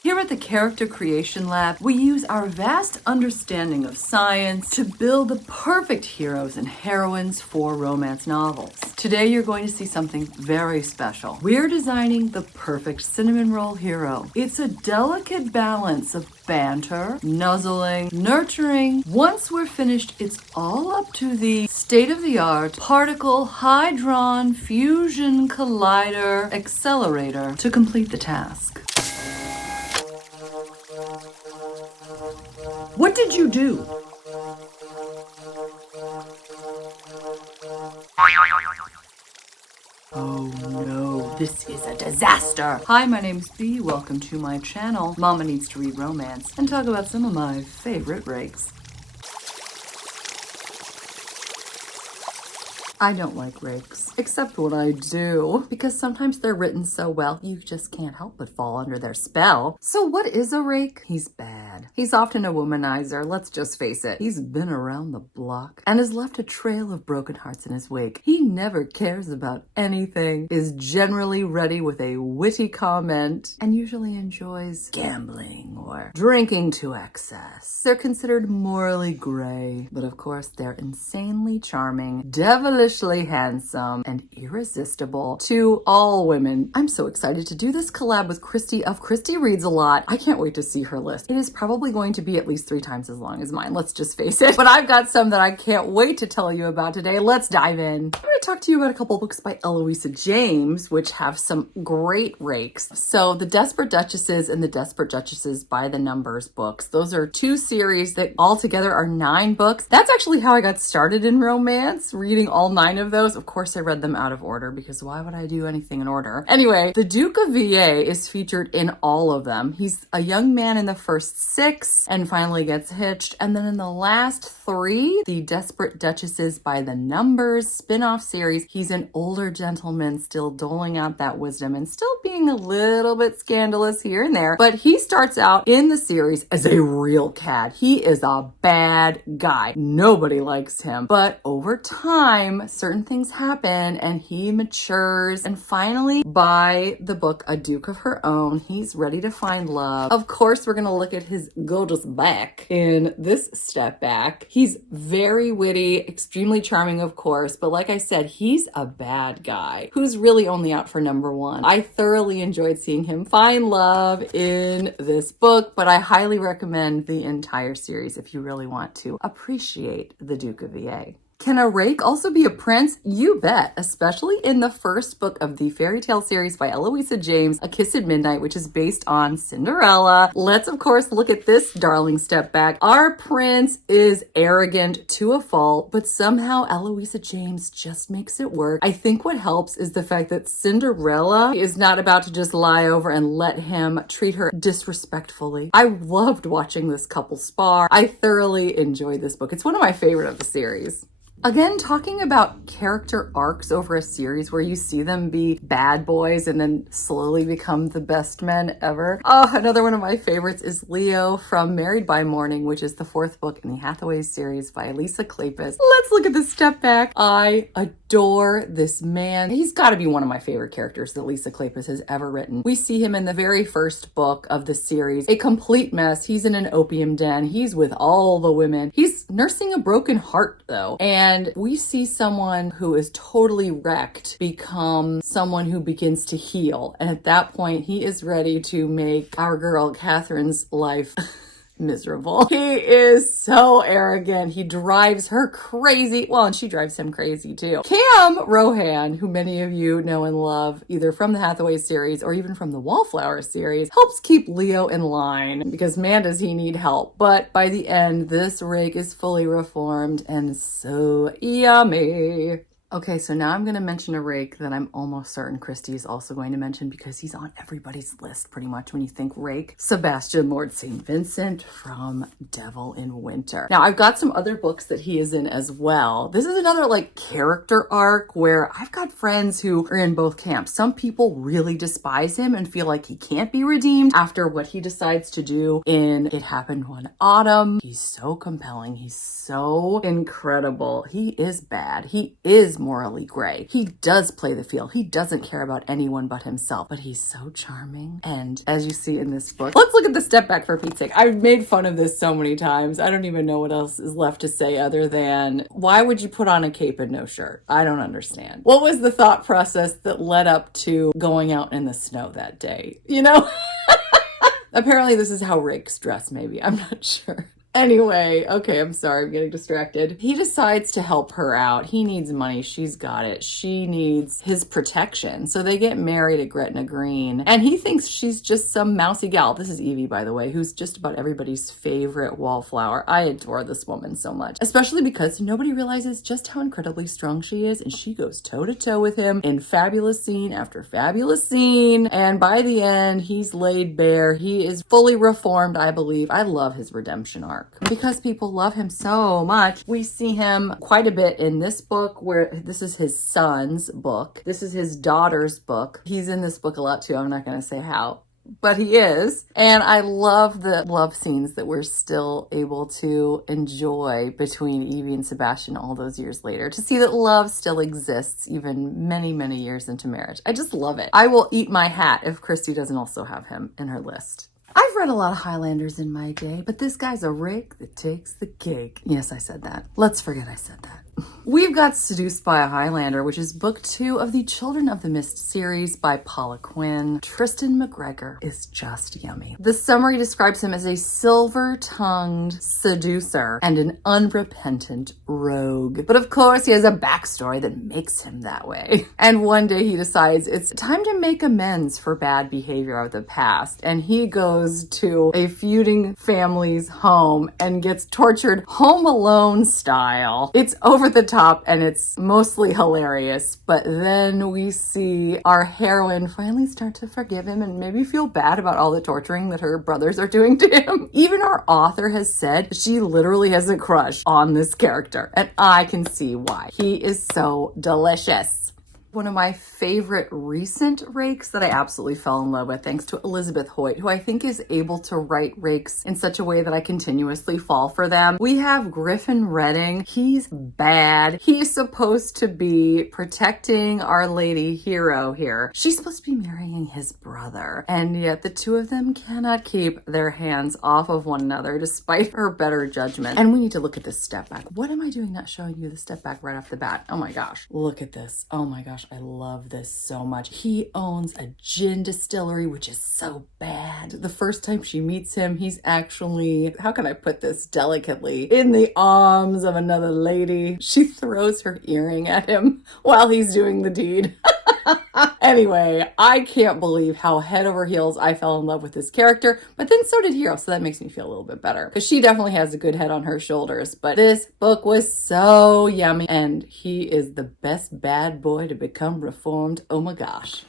Here at the Character Creation Lab, we use our vast understanding of science to build the perfect heroes and heroines for romance novels. Today, you're going to see something very special. We're designing the perfect cinnamon roll hero. It's a delicate balance of banter, nuzzling, nurturing. Once we're finished, it's all up to the state-of-the-art particle hadron fusion collider accelerator to complete the task. What did you do? Oh no, this is a disaster. Hi, my name's Bea. Welcome to my channel, Mama Needs to Read Romance, and talk about some of my favorite rakes. I don't like rakes, except when I do, because sometimes they're written so well, you just can't help but fall under their spell. So what is a rake? He's bad. He's often a womanizer, let's just face it. He's been around the block and has left a trail of broken hearts in his wake. He never cares about anything, is generally ready with a witty comment, and usually enjoys gambling or drinking to excess. They're considered morally gray, but of course they're insanely charming, devilishly handsome, and irresistible to all women. I'm so excited to do this collab with Christi of Christireadsalot. I can't wait to see her list. It is probably going to be at least 3 times as long as mine, let's just face it. But I've got some that I can't wait to tell you about today. Let's dive in. I'm going to talk to you about a couple books by Eloisa James, which have some great rakes. So The Desperate Duchesses and The Desperate Duchesses by the Numbers books. Those are 2 series that altogether are 9 books. That's actually how I got started in romance, reading all 9 of those. Of course, I read them out of order because why would I do anything in order? Anyway, the Duke of VA is featured in all of them. He's a young man in the first 6 and finally gets hitched. And then in the last 3, the Desperate Duchesses by the Numbers spin-off series, he's an older gentleman still doling out that wisdom and still being a little bit scandalous here and there. But he starts out in the series as a real cad. He is a bad guy. Nobody likes him. But over time, certain things happen and he matures, and finally by the book A Duke of Her Own, he's ready to find love. Of course, we're gonna look at his gorgeous back in this step back. He's very witty, extremely charming, of course, but like I said, he's a bad guy who's really only out for number 1. I thoroughly enjoyed seeing him find love in this book, but I highly recommend the entire series if you really want to appreciate the Duke of VA. Can a rake also be a prince? You bet, especially in the first book of the fairy tale series by Eloisa James, A Kiss at Midnight, which is based on Cinderella. Let's, of course, look at this darling step back. Our prince is arrogant to a fault, but somehow Eloisa James just makes it work. I think what helps is the fact that Cinderella is not about to just lie over and let him treat her disrespectfully. I loved watching this couple spar. I thoroughly enjoyed this book. It's one of my favorite of the series. Again, talking about character arcs over a series where you see them be bad boys and then slowly become the best men ever. Oh, another one of my favorites is Leo from Married by Morning, which is the 4th book in the Hathaway series by Lisa Kleypas. Let's look at the step back. I adore this man. He's got to be one of my favorite characters that Lisa Kleypas has ever written. We see him in the very first book of the series, a complete mess. He's in an opium den. He's with all the women. He's nursing a broken heart though. And we see someone who is totally wrecked become someone who begins to heal. And at that point, he is ready to make our girl Catherine's life miserable. He is so arrogant. He drives her crazy. Well, and she drives him crazy too. Cam Rohan, who many of you know and love, either from the Hathaway series or even from the Wallflower series, helps keep Leo in line because man, does he need help. But by the end, this rake is fully reformed and so yummy. Okay, so now I'm going to mention a rake that I'm almost certain Christi is also going to mention because he's on everybody's list pretty much when you think rake. Sebastian Lord St. Vincent from Devil in Winter. Now, I've got some other books that he is in as well. This is another like character arc where I've got friends who are in both camps. Some people really despise him and feel like he can't be redeemed after what he decides to do in It Happened One Autumn. He's so compelling. He's so incredible. He is bad. He is is morally gray. He does play the field. He doesn't care about anyone but himself, but he's so charming. And as you see in this book, let's look at the step back for Pete's sake. I've made fun of this so many times. I don't even know what else is left to say other than, why would you put on a cape and no shirt? I don't understand. What was the thought process that led up to going out in the snow that day? You know? Apparently this is how rakes dress, maybe. I'm not sure. Anyway, okay, I'm sorry, I'm getting distracted. He decides to help her out. He needs money. She's got it. She needs his protection. So they get married at Gretna Green. And he thinks she's just some mousy gal. This is Evie, by the way, who's just about everybody's favorite wallflower. I adore this woman so much, especially because nobody realizes just how incredibly strong she is. And she goes toe to toe with him in fabulous scene after fabulous scene. And by the end, he's laid bare. He is fully reformed, I believe. I love his redemption arc. Because people love him so much, we see him quite a bit in this book, where this is his son's book. This is his daughter's book. He's in this book a lot too. I'm not going to say how, but he is. And I love the love scenes that we're still able to enjoy between Evie and Sebastian all those years later. To see that love still exists even many, many years into marriage. I just love it. I will eat my hat if Christi doesn't also have him in her list. I've read a lot of Highlanders in my day, but this guy's a rake that takes the cake. Yes, I said that. Let's forget I said that. We've got Seduced by a Highlander, which is book 2 of the Children of the Mist series by Paula Quinn. Tristan McGregor is just yummy. The summary describes him as a silver-tongued seducer and an unrepentant rogue. But of course, he has a backstory that makes him that way. And one day he decides it's time to make amends for bad behavior of the past. And he goes to a feuding family's home and gets tortured Home Alone style. It's over the top and it's mostly hilarious, but then we see our heroine finally start to forgive him and maybe feel bad about all the torturing that her brothers are doing to him. Even our author has said she literally has a crush on this character, and I can see why. He is so delicious. One of my favorite recent rakes that I absolutely fell in love with, thanks to Elizabeth Hoyt, who I think is able to write rakes in such a way that I continuously fall for them. We have Griffin Redding. He's bad. He's supposed to be protecting our lady hero here. She's supposed to be marrying his brother, and yet the two of them cannot keep their hands off of one another despite her better judgment. And we need to look at this step back. What am I doing not showing you the step back right off the bat? Oh my gosh. Look at this. Oh my gosh. I love this so much. He owns a gin distillery, which is so bad. The first time she meets him, he's actually, how can I put this delicately, in the arms of another lady. She throws her earring at him while he's doing the deed. Anyway, I can't believe how head over heels I fell in love with this character, but then so did Hero, so that makes me feel a little bit better because she definitely has a good head on her shoulders. But this book was so yummy, and he is the best bad boy to become reformed. Oh my gosh.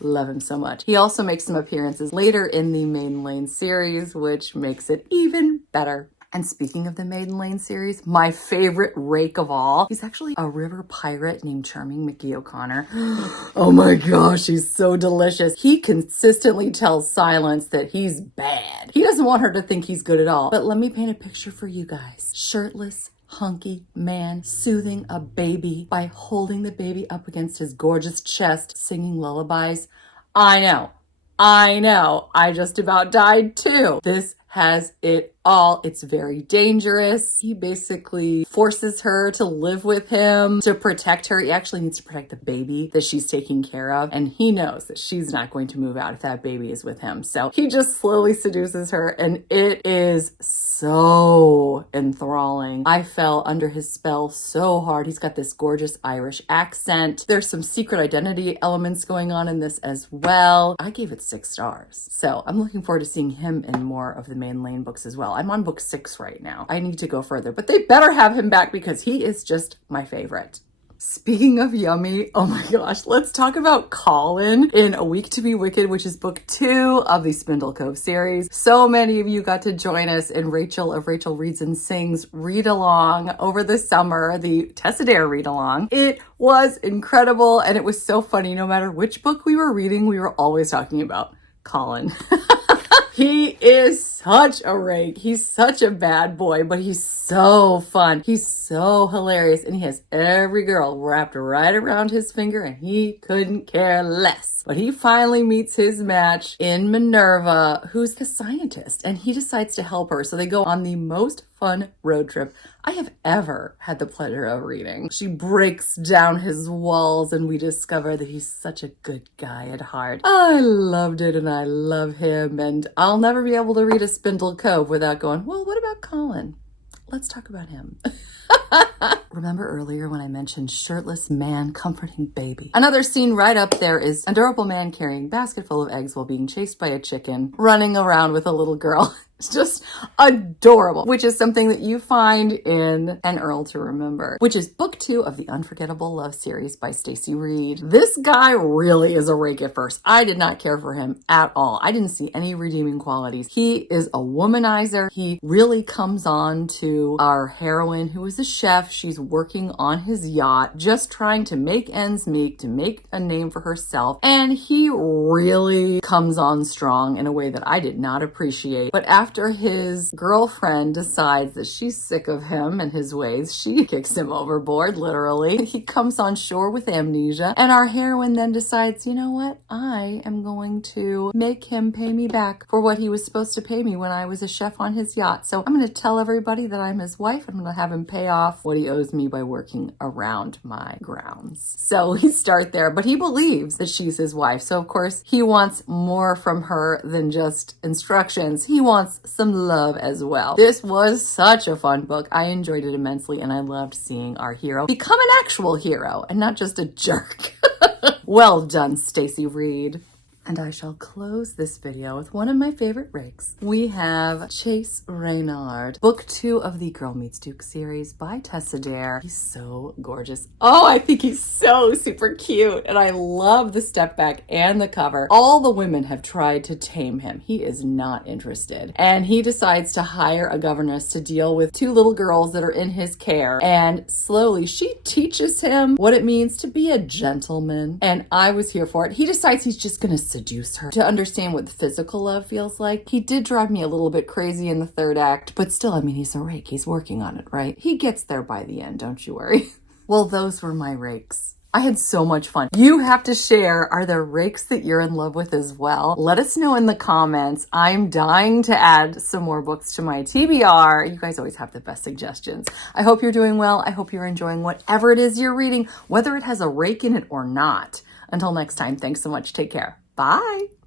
Love him so much. He also makes some appearances later in the Maiden Lane series, which makes it even better. And speaking of the Maiden Lane series, my favorite rake of all, he's actually a river pirate named Charming Mickey O'Connor. Oh my gosh, he's so delicious. He consistently tells Silence that he's bad. He doesn't want her to think he's good at all. But let me paint a picture for you guys. Shirtless, hunky man soothing a baby by holding the baby up against his gorgeous chest, singing lullabies. I know. I just about died too. This has it all. It's very dangerous. He basically forces her to live with him to protect her. He actually needs to protect the baby that she's taking care of. And he knows that she's not going to move out if that baby is with him. So he just slowly seduces her, and it is so enthralling. I fell under his spell so hard. He's got this gorgeous Irish accent. There's some secret identity elements going on in this as well. I gave it 6 stars. So I'm looking forward to seeing him in more of the Maiden Lane books as well. I'm on book 6 right now. I need to go further, but they better have him back because he is just my favorite. Speaking of yummy, oh my gosh, let's talk about Colin in A Week to Be Wicked, which is book 2 of the Spindle Cove series. So many of you got to join us in Rachel of Rachel Reads and Sings read along over the summer, the Tessa-Dare read along. It was incredible, and it was so funny. No matter which book we were reading, we were always talking about Colin. He is such a rake. He's such a bad boy, but he's so fun. He's so hilarious, and he has every girl wrapped right around his finger, and he couldn't care less. But he finally meets his match in Minerva, who's the scientist, and he decides to help her. So they go on the most fun road trip I have ever had the pleasure of reading. She breaks down his walls, and we discover that he's such a good guy at heart. I loved it, and I love him, and I'll never be able to read a Spindle Cove without going, well, what about Colin? Let's talk about him. Remember earlier when I mentioned shirtless man comforting baby? Another scene right up there is an adorable man carrying a basket full of eggs while being chased by a chicken, running around with a little girl. It's just adorable, which is something that you find in An Earl to Remember, which is book 2 of the Unforgettable Love series by Stacey Reid. This guy really is a rake at first. I did not care for him at all. I didn't see any redeeming qualities. He is a womanizer. He really comes on to our heroine, who is a chef. She's working on his yacht, just trying to make ends meet, to make a name for herself. And he really comes on strong in a way that I did not appreciate. But after his girlfriend decides that she's sick of him and his ways, she kicks him overboard, literally. He comes on shore with amnesia, and our heroine then decides, you know what? I am going to make him pay me back for what he was supposed to pay me when I was a chef on his yacht. So I'm going to tell everybody that I'm his wife. I'm going to have him pay off what he owes me by working around my grounds. So we start there, but he believes that she's his wife. So of course he wants more from her than just instructions. He wants some love as well. This was such a fun book. I enjoyed it immensely, and I loved seeing our hero become an actual hero and not just a jerk. Well done, Stacey Reid. And I shall close this video with one of my favorite rakes. We have Chase Reynard, book 2 of the Girl Meets Duke series by Tessa Dare. He's so gorgeous. Oh, I think he's so super cute. And I love the step back and the cover. All the women have tried to tame him. He is not interested. And he decides to hire a governess to deal with 2 little girls that are in his care. And slowly she teaches him what it means to be a gentleman. And I was here for it. He decides he's just gonna seduce her to understand what the physical love feels like. He did drive me a little bit crazy in the 3rd act, but still, I mean, he's a rake. He's working on it, right? He gets there by the end, don't you worry. Well, those were my rakes. I had so much fun. You have to share. Are there rakes that you're in love with as well? Let us know in the comments. I'm dying to add some more books to my TBR. You guys always have the best suggestions. I hope you're doing well. I hope you're enjoying whatever it is you're reading, whether it has a rake in it or not. Until next time, thanks so much. Take care. Bye.